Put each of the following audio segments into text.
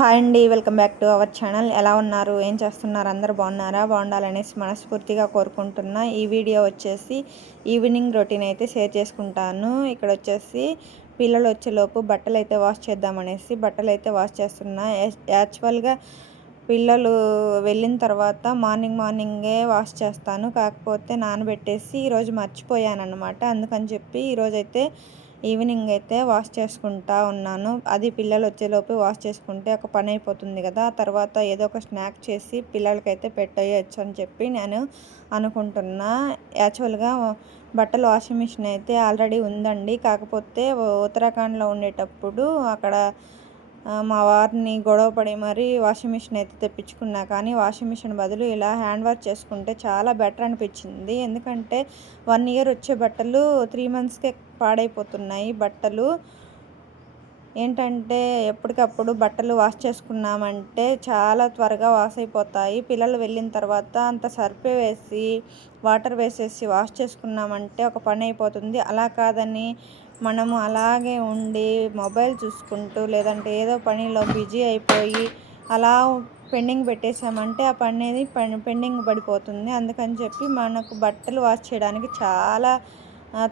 Hi అండి, welcome back to our channel. ఎలా ఉన్నారు, ఏం చేస్తున్నారు? అందరూ బాగున్నారా? బాగుండాలనేసి మనస్ఫూర్తిగా కోరుకుంటున్నా. ఈ వీడియో వచ్చేసి ఈవినింగ్ రొటీన్ అయితే షేర్ చేసుకుంటాను. ఇక్కడ వచ్చేసి పిల్లలు వచ్చేలోపు బట్టలు అయితే వాష్ చేద్దామనేసి బట్టలు అయితే వాష్ చేస్తున్నా. యాక్చువల్గా పిల్లలు వెళ్ళిన తర్వాత మార్నింగే వాష్ చేస్తాను. కాకపోతే నానబెట్టేసి ఈరోజు మర్చిపోయాను అనమాట. అందుకని చెప్పి ఈరోజైతే ఈవినింగ్ అయితే వాష్ చేసుకుంటా ఉన్నాను. అది పిల్లలు వచ్చేలోపు వాష్ చేసుకుంటే ఒక పని అయిపోతుంది కదా. తర్వాత ఏదో ఒక స్నాక్ చేసి పిల్లలకైతే పెట్టేయచ్చు అని చెప్పి నేను అనుకుంటున్నా. యాక్చువల్గా బట్టలు వాషింగ్ మిషన్ అయితే ఆల్రెడీ ఉందండి. కాకపోతే ఉత్తరాఖండ్లో ఉండేటప్పుడు అక్కడ మా వారిని గొడవపడి మరీ వాషింగ్ మిషన్ అయితే తెప్పించుకున్నా. కానీ వాషింగ్ మిషన్ బదులు ఇలా హ్యాండ్ వాష్ చేసుకుంటే చాలా బెటర్ అనిపించింది. ఎందుకంటే 1 ఇయర్ వచ్చే బట్టలు 3 మంత్స్కే పాడైపోతున్నాయి. బట్టలు ఏంటంటే ఎప్పటికప్పుడు బట్టలు వాష్ చేసుకున్నామంటే చాలా త్వరగా వాష్ అయిపోతాయి. పిల్లలు వెళ్ళిన తర్వాత అంత సర్ఫే వేసి వాటర్ వేసేసి వాష్ చేసుకున్నామంటే ఒక పని అయిపోతుంది. అలా కాదని మనము అలాగే ఉండి మొబైల్ చూసుకుంటూ లేదంటే ఏదో పనిలో బిజీ అయిపోయి అలా పెండింగ్ పెట్టేసామంటే ఆ పని అనేది పెండింగ్ పడిపోతుంది. అందుకని చెప్పి మనకు బట్టలు వాష్ చేయడానికి చాలా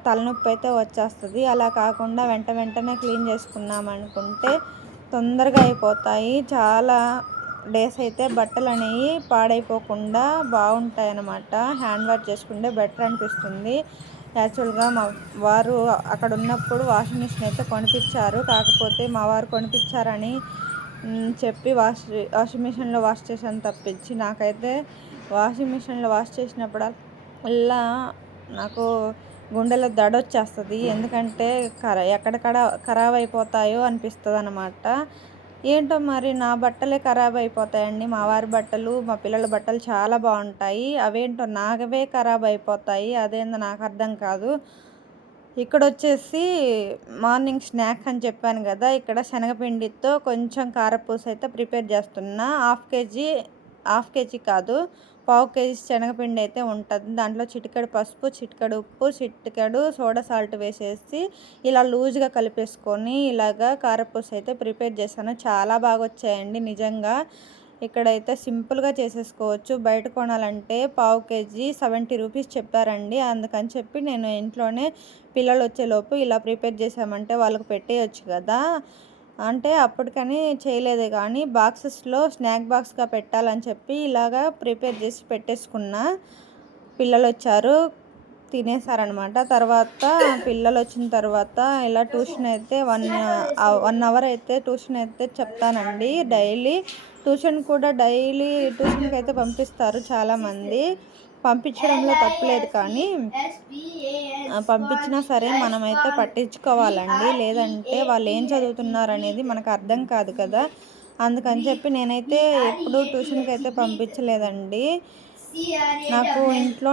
తలనొప్పి అయితే వచ్చేస్తుంది. అలా కాకుండా వెంటనే క్లీన్ చేసుకున్నామనుకుంటే తొందరగా అయిపోతాయి. చాలా డేస్ అయితే బట్టలు అనేవి పాడైపోకుండా బాగుంటాయి అన్నమాట. హ్యాండ్ వాష్ చేసుకుంటే బెటర్ అనిపిస్తుంది. యాక్చువల్గా మా వారు అక్కడ ఉన్నప్పుడు వాషింగ్ మిషన్ అయితే కొనిపించారు. కాకపోతే మా వారు కొనిపించారని చెప్పి వాషింగ్ మిషన్లో వాష్ చేసాను తప్పించి నాకైతే వాషింగ్ మిషన్లో వాష్ చేసినప్పుడల్లా నాకు గుండెలో దడొచ్చేస్తుంది. ఎందుకంటే ఎక్కడెక్కడ ఖరాబ్ అయిపోతాయో అనిపిస్తుంది అన్నమాట. ఏంటో మరి నా బట్టలే ఖరాబ్ అయిపోతాయండి. మా వారి బట్టలు మా పిల్లల బట్టలు చాలా బాగుంటాయి. అవేంటో నాగవే ఖరాబ్ అయిపోతాయి. అదేందో నాకు అర్థం కాదు. ఇక్కడ వచ్చేసి మార్నింగ్ స్నాక్ అని చెప్పాను కదా. ఇక్కడ శనగపిండితో కొంచెం కారపూస అయితే ప్రిపేర్ చేస్తున్నా. హాఫ్ కేజీ కాదు, 1/2 కేజీ శనగపిండి అయితే ఉంటుంది. దాంట్లో చిటికెడు పసుపు, చిటికెడు ఉప్పు, చిటికెడు సోడా సాల్ట్ వేసేసి ఇలా లూజ్గా కలిపేసుకొని ఇలాగా కారపూస అయితే ప్రిపేర్ చేశాను. చాలా బాగా వచ్చాయండి నిజంగా. ఇక్కడైతే సింపుల్గా చేసేసుకోవచ్చు. బయట కొనాలంటే 1/2 కేజీ 70 రూపీస్ చెప్పారండి. అందుకని చెప్పి నేను ఇంట్లోనే పిల్లలు వచ్చేలోపు ఇలా ప్రిపేర్ చేసామంటే వాళ్ళకు పెట్టేయచ్చు కదా. అంటే అప్పటికని చేయలేదే కానీ బాక్సెస్లో స్నాక్ బాక్స్గా పెట్టాలని చెప్పి ఇలాగా ప్రిపేర్ చేసి పెట్టేసుకున్నా. పిల్లలు వచ్చారు, తినేసారనమాట. తర్వాత పిల్లలు వచ్చిన తర్వాత ఇలా ట్యూషన్ అయితే 1 అవర్ అయితే ట్యూషన్ అయితే చెప్తానండి. డైలీ ట్యూషన్కి అయితే పంపిస్తారు చాలామంది. పంపించడంలో తప్పులేదు, కానీ పంపించినా సరే మనమైతే పట్టించుకోవాలండి. లేదంటే వాళ్ళు ఏం చదువుతున్నారు అనేది మనకు అర్థం కాదు కదా. అందుకని చెప్పి నేనైతే ఎప్పుడూ ట్యూషన్కి అయితే పంపించలేదండి. నాకు ఇంట్లో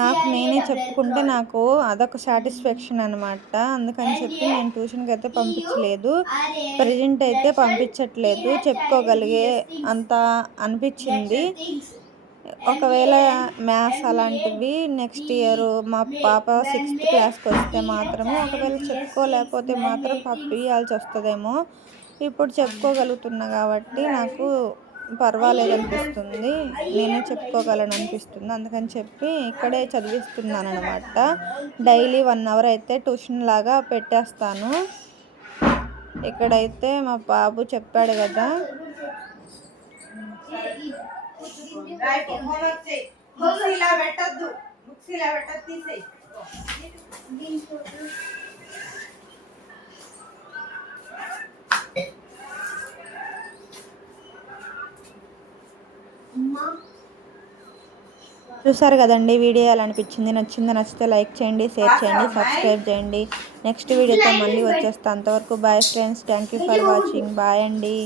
నాకు నేనే చెప్పుకుంటే నాకు అదొక సాటిస్ఫాక్షన్ అనమాట. అందుకని చెప్పి నేను ట్యూషన్కి అయితే పంపించలేదు. ప్రజెంట్ అయితే పంపించట్లేదు. చెప్పుకోగలిగే అంత అనిపించింది. ఒకవేళ మ్యాథ్స్ అలాంటివి నెక్స్ట్ ఇయర్ మా పాప 6th క్లాస్కి వస్తే మాత్రము ఒకవేళ చెప్పుకోలేకపోతే మాత్రం పంపించాల్సి వస్తుందేమో. ఇప్పుడు చెప్పుకోగలుగుతున్నా కాబట్టి నాకు పర్వాలేదు అనిపిస్తుంది. నేనే చెప్పుకోగలను అనిపిస్తుంది. అందుకని చెప్పి ఇక్కడే చదివిస్తున్నాను అనమాట. డైలీ 1 అవర్ అయితే ట్యూషన్ లాగా పెట్టేస్తాను. ఇక్కడైతే మా బాబు చెప్పాడు కదా, చూసారు కదండి. వీడియో ఎలా అనిపించింది? నచ్చితే లైక్ చేయండి, షేర్ చేయండి, సబ్స్క్రైబ్ చేయండి. నెక్స్ట్ వీడియోతో మళ్ళీ వచ్చేస్తా. అంతవరకు bye friends. Thank you for watching. Bye అండి.